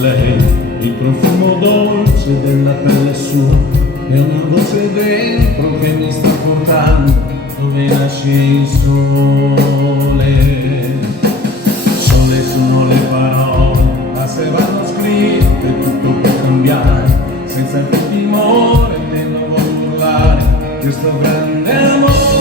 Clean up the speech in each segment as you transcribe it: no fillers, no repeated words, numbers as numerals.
lei, il profumo dolce della pelle sua e una voce dentro che mi sta portando dove nasce il sole. Sole sono le parole, ma se vanno scritte tutto può cambiare, senza più timore né nuovo urlare questo grande amore.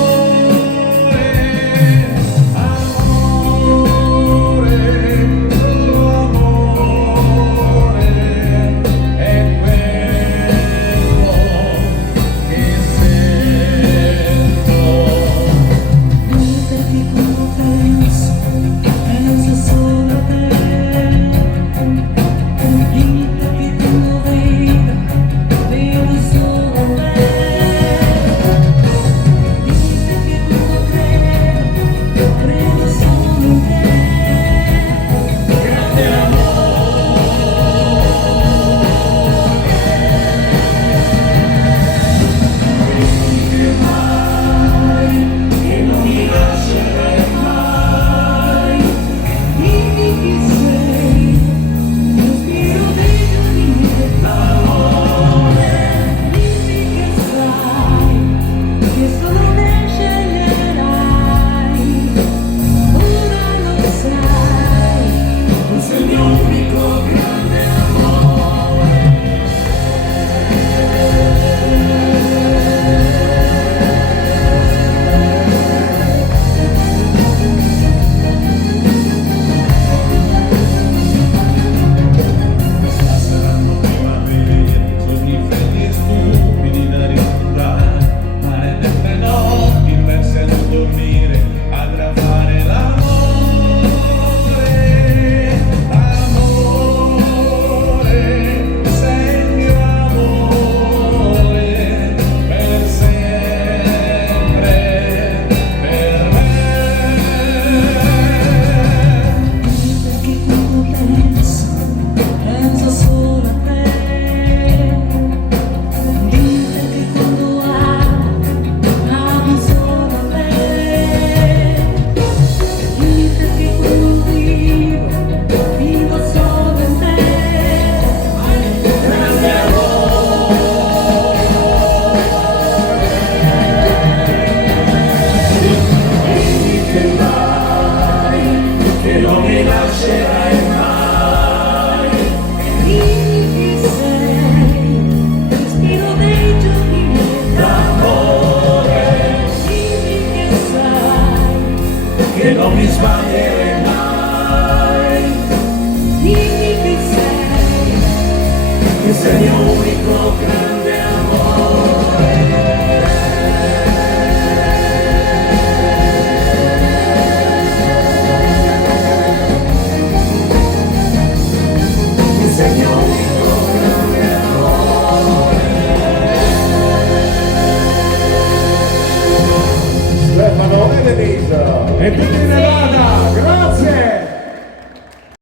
Non mi lascerai